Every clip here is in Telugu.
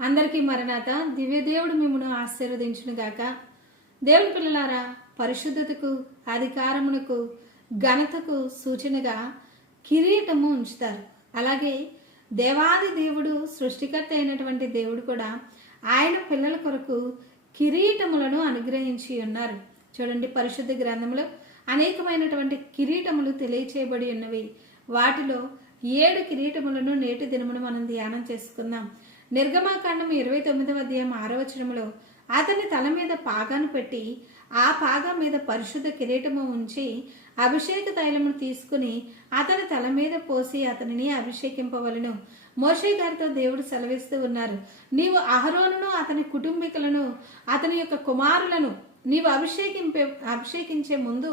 అందరికీ మరణాత దివ్యదేవుడు మిమ్మను ఆశీర్వదించును గాక. దేవుని పిల్లలారా, పరిశుద్ధతకు, అధికారమునకు, ఘనతకు సూచనగా కిరీటము ఉంచుతారు. అలాగే దేవాది దేవుడు, సృష్టికర్త అయినటువంటి దేవుడు కూడా ఆయన పిల్లల కొరకు కిరీటములను అనుగ్రహించి ఉన్నారు. చూడండి, పరిశుద్ధ గ్రంథంలో అనేకమైనటువంటి కిరీటములు తెలియచేయబడి ఉన్నవి. వాటిలో 7 కిరీటములను నేటి దినమును మనం ధ్యానం చేసుకుందాం. నిర్గమాకాండం 29వ అధ్యాయం 6వ వచనములో అతని తల మీద పాగాను పెట్టి ఆ పాగా మీద పరిశుద్ధ కిరీటము ఉంచి అభిషేక తైలమును తీసుకుని అతని తల మీద పోసి అతనిని అభిషేకింపవలను. మోషే గారితో దేవుడు సెలవిస్తూ ఉన్నారు, నీవు అహరోనును అతని కుటుంబీకులను అతని యొక్క కుమారులను నీవు అభిషేకించే ముందు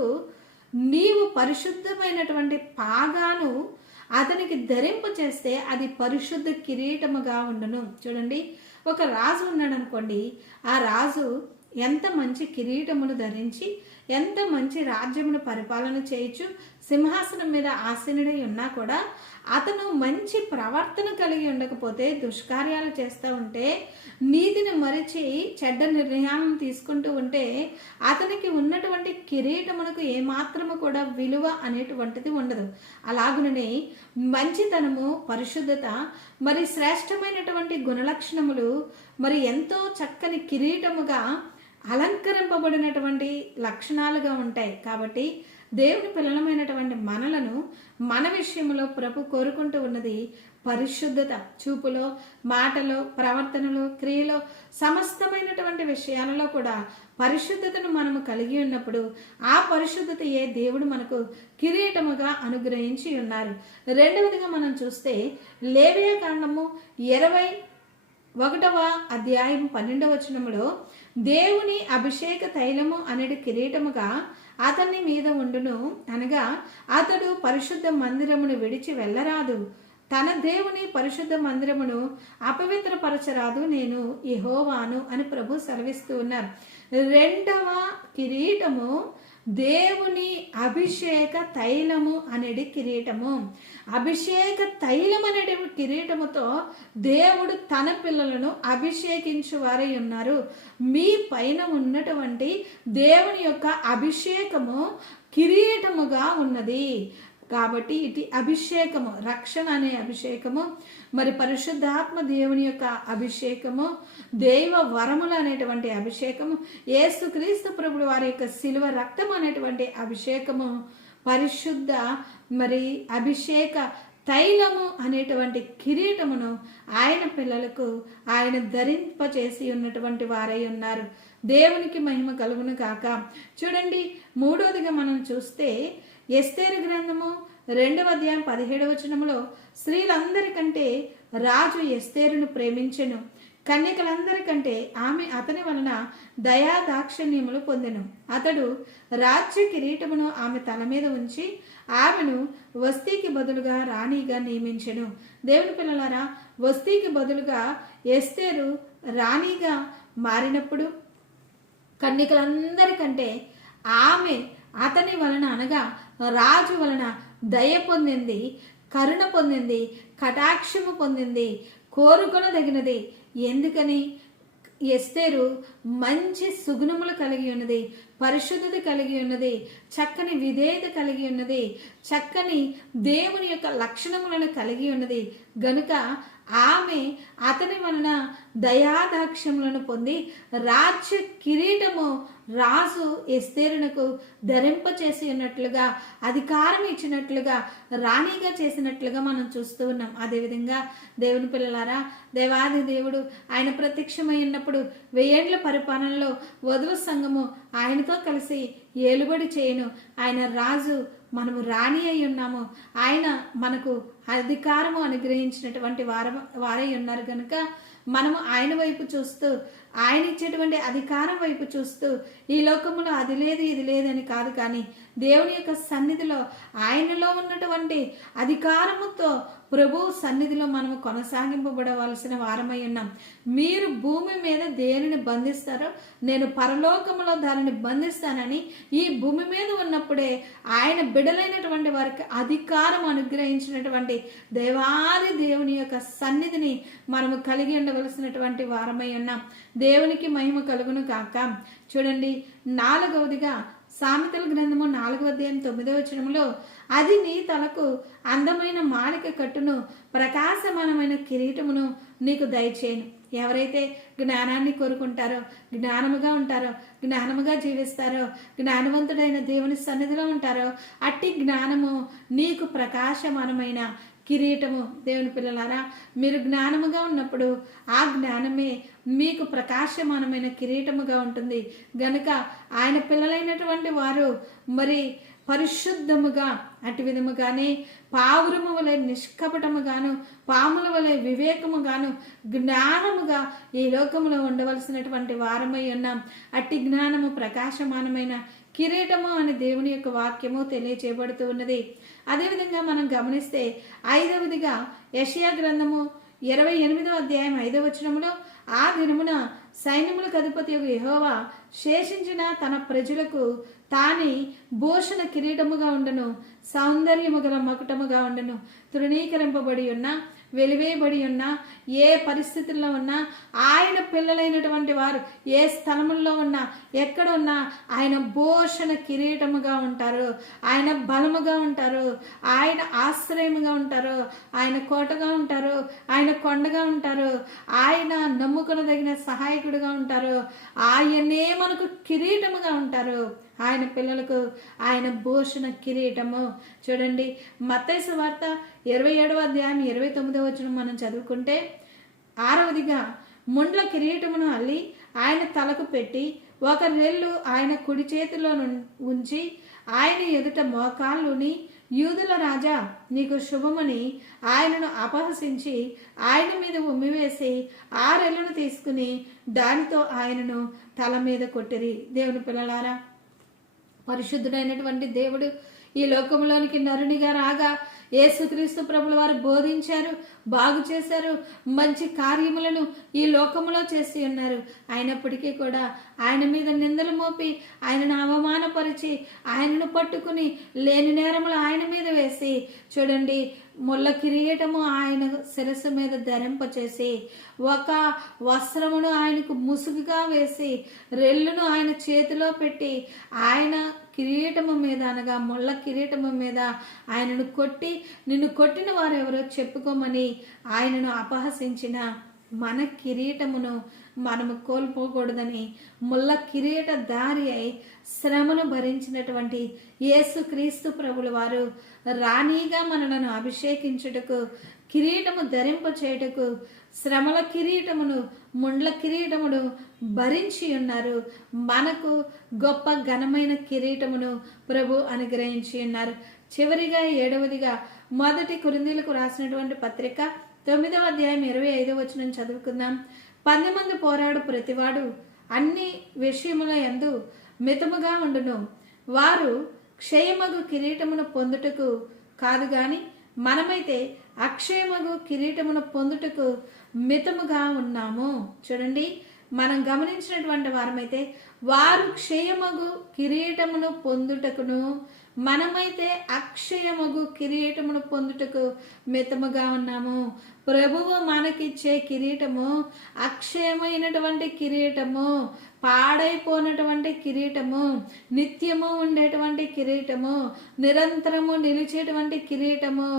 నీవు పరిశుద్ధమైనటువంటి పాగాను అతనికి ధరింప చేస్తే అది పరిశుద్ధ కిరీటముగా ఉండును. చూడండి, ఒక రాజు ఉన్నాడు అనుకోండి, ఆ రాజు ఎంత మంచి కిరీటమును ధరించి ఎంత మంచి రాజ్యమును పరిపాలన చేయొచ్చు, సింహాసనం మీద ఆసీనుడై ఉన్నా కూడా అతను మంచి ప్రవర్తన కలిగి ఉండకపోతే, దుష్కార్యాలు చేస్తూ ఉంటే, నీతిని మరిచి చెడ్డ నిర్ణయాలను తీసుకుంటూ ఉంటే అతనికి ఉన్నటువంటి కిరీటమునకు ఏమాత్రము కూడా విలువ అనేటువంటిది ఉండదు. అలాగుననే మంచితనము, పరిశుద్ధత, మరి శ్రేష్టమైనటువంటి గుణలక్షణములు మరి ఎంతో చక్కని కిరీటముగా అలంకరింపబడినటువంటి లక్షణాలుగా ఉంటాయి. కాబట్టి దేవుని పిల్లలమైనటువంటి మనలను మన విషయంలో ప్రభు కోరుకుంటూ ఉన్నది పరిశుద్ధత. చూపులో, మాటలో, ప్రవర్తనలో, క్రియలో, సమస్తమైనటువంటి విషయాలలో కూడా పరిశుద్ధతను మనము కలిగి ఉన్నప్పుడు ఆ పరిశుద్ధతయే దేవుడు మనకు కిరీటముగా అనుగ్రహించి ఉన్నారు. రెండవదిగా మనం చూస్తే లేవియా కాండము 21వ అధ్యాయం 12వ వచనములో దేవుని అభిషేక తైలము అనేది కిరీటముగా అతని మీద ఉండును, అనగా అతడు పరిశుద్ధ మందిరమును విడిచి వెళ్ళరాదు, తన దేవుని పరిశుద్ధ మందిరమును అపవిత్రపరచరాదు, నేను యెహోవాను అని ప్రభు సెలవిస్తూ ఉన్నారు. రెండవ కిరీటము దేవుని అభిషేక తైలము అనేది కిరీటము. అభిషేక తైలం అనేది కిరీటముతో దేవుడు తన పిల్లలను అభిషేకించు వారై ఉన్నారు. మీ పైన ఉన్నటువంటి దేవుని యొక్క అభిషేకము కిరీటముగా ఉన్నది. కాబట్టి ఇటు అభిషేకము, రక్షణ అనే అభిషేకము, మరి పరిశుద్ధాత్మ దేవుని యొక్క అభిషేకము, దైవ వరములు అనేటువంటి అభిషేకము, యేసుక్రీస్తు ప్రభువు వారి యొక్క శిలువ రక్తం అనేటువంటి అభిషేకము, పరిశుద్ధ మరి అభిషేక తైలము అనేటువంటి కిరీటమును ఆయన పిల్లలకు ఆయన ధరింపచేసి ఉన్నటువంటి వారై ఉన్నారు. దేవునికి మహిమ కలుగును కాక. చూడండి, మూడవదిగా మనం చూస్తే ఎస్తేరు గ్రంథము 2వ అధ్యాయం 17వ వచనములో స్త్రీలందరికంటే రాజు ఎస్తేరును ప్రేమించెను, కన్యకలందరికంటే ఆమె అతని వలన దయా దాక్షిణ్యములు పొందెను. అతడు రాజ్య కిరీటమును ఆమె తల మీద ఉంచి ఆమెను వస్తీకి బదులుగా రాణిగా నియమించెను. దేవుని పిల్లలారా, వస్తీకి బదులుగా ఎస్తేరు రాణిగా మారినప్పుడు కన్యకలందరికంటే ఆమె అతని వలన, అనగా రాజు వలన దయ పొందింది, కరుణ పొందింది, కటాక్షము పొందింది, కోరుకొనదగినది. ఎందుకని? ఎస్తేరు మంచి సుగుణములు కలిగి ఉన్నది, పరిశుద్ధత కలిగి ఉన్నది, చక్కని విధేయత కలిగి ఉన్నది, చక్కని దేవుని యొక్క లక్షణములను కలిగి ఉన్నది. గనుక ఆమె అతని వలన దయాదాక్ష్యములను పొంది రాజ్య కిరీటము రాజు ఎస్తేరునకు ధరింపచేసి ఉన్నట్లుగా, అధికారం ఇచ్చినట్లుగా, రాణిగా చేసినట్లుగా మనం చూస్తూ ఉన్నాం. అదేవిధంగా దేవుని పిల్లలారా, దేవాది దేవుడు ఆయన ప్రత్యక్షమై ఉన్నప్పుడు 1000 ఏండ్ల పరిపాలనలో వధువు సంఘము ఆయనతో కలిసి ఏలుబడి చేయను. ఆయన రాజు, మనము రాణి అయి ఉన్నాము. ఆయన మనకు అధికారము అనుగ్రహించినటువంటి వారై ఉన్నారు. కనుక మనము ఆయన వైపు చూస్తూ ఆయన ఇచ్చేటువంటి అధికారం వైపు చూస్తూ ఈ లోకములో అది లేదు ఇది లేదని కాదు, కానీ దేవుని యొక్క సన్నిధిలో ఆయనలో ఉన్నటువంటి అధికారముతో ప్రభు సన్నిధిలో మనము కొనసాగింపబడవలసిన వారమై ఉన్నాం. మీరు భూమి మీద దేనిని బంధిస్తారో నేను పరలోకములో దానిని బంధిస్తానని ఈ భూమి మీద ఉన్నప్పుడే ఆయన బిడలైనటువంటి వారికి అధికారం అనుగ్రహించినటువంటి దేవాది దేవుని యొక్క సన్నిధిని మనము కలిగి ఉండవలసినటువంటి వారమై ఉన్నాం. దేవునికి మహిమ కలుగును కాక. చూడండి, 4వదిగా సామెతల గ్రంథము 4:9 అది నీ తలకు అందమైన మాలిక కట్టును, ప్రకాశమానమైన కిరీటమును నీకు దయచేయను. ఎవరైతే జ్ఞానాన్ని కోరుకుంటారో, జ్ఞానముగా ఉంటారో, జ్ఞానముగా జీవిస్తారో, జ్ఞానవంతుడైన దేవుని సన్నిధిలో ఉంటారో అట్టి జ్ఞానము నీకు ప్రకాశమానమైన కిరీటము. దేవుని పిల్లలారా, మీరు జ్ఞానముగా ఉన్నప్పుడు ఆ జ్ఞానమే మీకు ప్రకాశమానమైన కిరీటముగా ఉంటుంది. గనుక ఆయన పిల్లలైనటువంటి వారు మరి పరిశుద్ధముగా అటు విధముగానే పావురము వలె నిష్కపటముగాను, పాముల వలె వివేకముగాను, జ్ఞానముగా ఈ లోకములో ఉండవలసినటువంటి వారమై ఉన్నాం. అట్టి జ్ఞానము ప్రకాశమానమైన కిరీటము అని దేవుని యొక్క వాక్యము తెలియచేయబడుతూ ఉన్నది. అదేవిధంగా మనం గమనిస్తే 5వదిగా యెషయా గ్రంథము 28:5 ఆ దినమున సైన్యములకు అధిపతి యెహోవా శేషించిన తన ప్రజలకు తాని భూషణ కిరీటముగా ఉండను, సౌందర్యము గల మకుటముగా ఉండను. తృణీకరింపబడి ఉన్న, వెలివేయబడి ఉన్న, ఏ పరిస్థితుల్లో ఉన్నా ఆయన పిల్లలైనటువంటి వారు ఏ స్థలముల్లో ఉన్నా, ఎక్కడ ఉన్నా ఆయన భూషణ కిరీటముగా ఉంటారు. ఆయన బలముగా ఉంటారు, ఆయన ఆశ్రయముగా ఉంటారు, ఆయన కోటగా ఉంటారు, ఆయన కొండగా ఉంటారు, ఆయన నమ్ముకొనదగిన సహాయకుడిగా ఉంటారు. ఆయనే మనకు కిరీటముగా ఉంటారు. ఆయన పిల్లలకు ఆయన భూషణ కిరీటము. చూడండి, మత్తయి సువార్త 27:29 మనం చదువుకుంటే 6వదిగా ముండ్ల కిరీటమును అల్లి ఆయన తలకు పెట్టి ఒక రెల్లు ఆయన కుడి చేతిలో ఉంచి ఆయన ఎదుట మోకాళ్ళుని యూదుల రాజా నీకు శుభమని ఆయనను అపహసించి ఆయన మీద ఉమ్మివేసి ఆ రెల్లును తీసుకుని దానితో ఆయనను తల మీద కొట్టిరి. దేవుని పిల్లలారా, పరిశుద్ధుడైనటువంటి దేవుడు ఈ లోకంలోనికి నరునిగా రాగా యేసుక్రీస్తు ప్రభుల వారు బోధించారు, బాగు చేశారు, మంచి కార్యములను ఈ లోకములో చేసి ఉన్నారు. అయినప్పటికీ కూడా ఆయన మీద నిందలు మోపి ఆయనను అవమానపరిచి ఆయనను పట్టుకుని లేని నేరములు ఆయన మీద వేసి, చూడండి, ముళ్ళ కిరీటము ఆయన శిరస్సు మీద ధరింపచేసి ఒక వస్త్రమును ఆయనకు ముసుగుగా వేసి రెల్లును ఆయన చేతిలో పెట్టి ఆయన కిరీటము మీద అనగా ముళ్ళ కిరీటము మీద ఆయనను కొట్టి నిన్ను కొట్టిన వారెవరో చెప్పుకోమని ఆయనను అపహసించిన మన కిరీటమును మనము కోల్పోకూడదని ముళ్ళ కిరీట దారి అయి శ్రమను భరించినటువంటి యేసుక్రీస్తు ప్రభుల వారు రాణిగా మనలను అభిషేకించుటకు, కిరీటము ధరింప చేయుటకు శ్రమల కిరీటమును, ముండ్ల కిరీటమును భరించి ఉన్నారు. మనకు గొప్ప ఘనమైన కిరీటమును ప్రభు అనుగ్రహించి ఉన్నారు. చివరిగా 7వదిగా 1 కొరింథీయులకు రాసినటువంటి పత్రిక 9:25 చదువుకుందాం. 10 మంది పోరాడు ప్రతివాడు అన్ని విషయముల యందు మితముగా ఉండును. వారు క్షయమగు కిరీటమును పొందుటకు కాదు గాని మనమైతే అక్షయమగు కిరీటమును పొందుటకు మితముగా ఉన్నాము. చూడండి, మనం గమనించినటువంటి వారమైతే వారు క్షయమగు కిరీటమును పొందుటకును, మనమైతే అక్షయమగు కిరీటమును పొందుటకు మితముగా ఉన్నాము. ప్రభువు మనకిచ్చే కిరీటము అక్షయమైనటువంటి కిరీటము, పాడైపోయినటువంటి కిరీటము, నిత్యము ఉండేటువంటి కిరీటము, నిరంతరము నిలిచేటువంటి కిరీటము.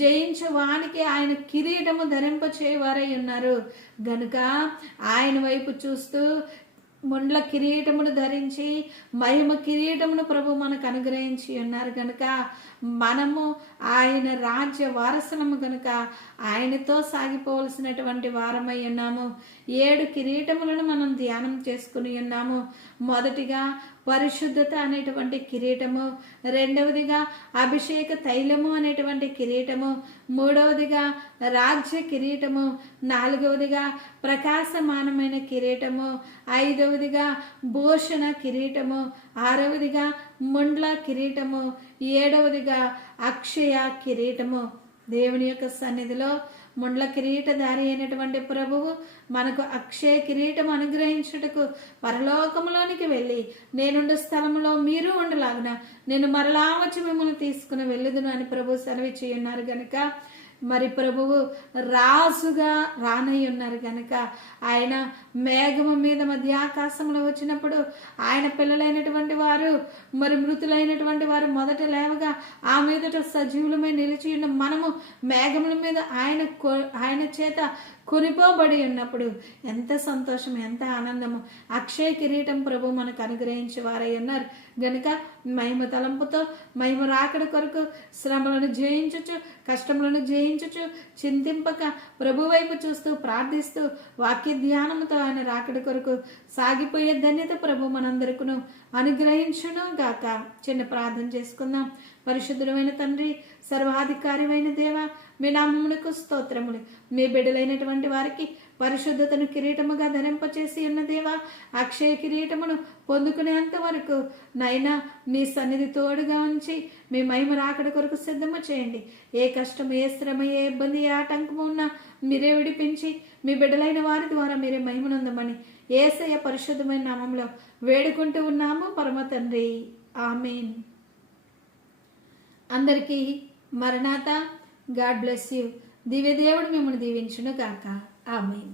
జయించు వానికి ఆయన కిరీటము ధరింపచేవారై ఉన్నారు. గనుక ఆయన వైపు చూస్తూ ముండ్ల కిరీటమును ధరించి మహిమ కిరీటమును ప్రభు మనకు అనుగ్రహించి ఉన్నారు. గనుక మనము ఆయన రాజ్య వారసులము గనుక ఆయనతో సాగిపోవలసినటువంటి వారమై ఉన్నాము. 7 కిరీటములను మనం ధ్యానం చేసుకుని ఉన్నాము. మొదటిగా పరిశుద్ధత అనేటువంటి కిరీటము, రెండవదిగా అభిషేక తైలము అనేటువంటి కిరీటము, మూడవదిగా రాజ్య కిరీటము, నాలుగవదిగా ప్రకాశమానమైన కిరీటము, ఐదవదిగా భూషణ కిరీటము, ఆరవదిగా ముండ్ల కిరీటము, ఏడవదిగా అక్షయ కిరీటము. దేవుని యొక్క సన్నిధిలో ముండ్ల కిరీటధారి అయినటువంటి ప్రభువు మనకు అక్షయ కిరీటం అనుగ్రహించుటకు పరలోకములోనికి వెళ్ళి నేనుండు స్థలములో మీరు ఉండలాగున నేను మరలా వచ్చి మిమ్మల్ని తీసుకుని వెళ్ళదును అని ప్రభు సెలవిచ్చి ఉన్నారు గనుక, మరి ప్రభువు రాజుగా రానై ఉన్నారు గనుక ఆయన మేఘము మీద మధ్య ఆకాశంలో వచ్చినప్పుడు ఆయన పిల్లలైనటువంటి వారు, మరి మృతులైనటువంటి వారు మొదట లేవగా ఆ మీదట సజీవులమై నిలిచి ఉన్న మనము మేఘముల మీద ఆయన చేత కొనిపోబడి ఉన్నప్పుడు ఎంత సంతోషం, ఎంత ఆనందము. అక్షయ కిరీటం ప్రభు మనకు అనుగ్రహించి వారై ఉన్నారు గనుక మహిమ తలంపుతో మహిమ రాకడ కొరకు శ్రమలను జయించుచు, కష్టములను జయించుచు, చింతింపక ప్రభు వైపు చూస్తూ ప్రార్థిస్తూ వాక్య ధ్యానముతో ఆయన రాకడ కొరకు సాగిపోయే ధన్యత ప్రభు మనందరికీ అనుగ్రహించును గాక. చిన్న ప్రార్థన చేసుకుందాం. పరిశుద్ధుడమైన తండ్రి, సర్వాధికారిమైన దేవ, మీ నామమునకు స్తోత్రములు. మీ బిడ్డలైనటువంటి వారికి పరిశుద్ధతను కిరీటముగా ధరింపచేసి ఉన్న దేవా, అక్షయ కిరీటమును పొందుకునేంత వరకు నైనా మీ సన్నిధి తోడుగా ఉంచి మీ మహిమ రాకడ కొరకు సిద్ధము చేయండి. ఏ కష్టం, ఏ శ్రమ, ఏ ఇబ్బంది, ఏ ఆటంకము ఉన్నా మీరే విడిపించి మీ బిడ్డలైన వారి ద్వారా మీరే మహిమనందమని యేసయ్య పరిశుద్ధమైన నామంలో వేడుకుంటూ ఉన్నాము పరమ తండ్రి. ఆమేన్. అందరికీ మరణాత. God bless you. దివ్య దేవుడు మిమ్మల్ని దీవించును గాక. ఆమేన్.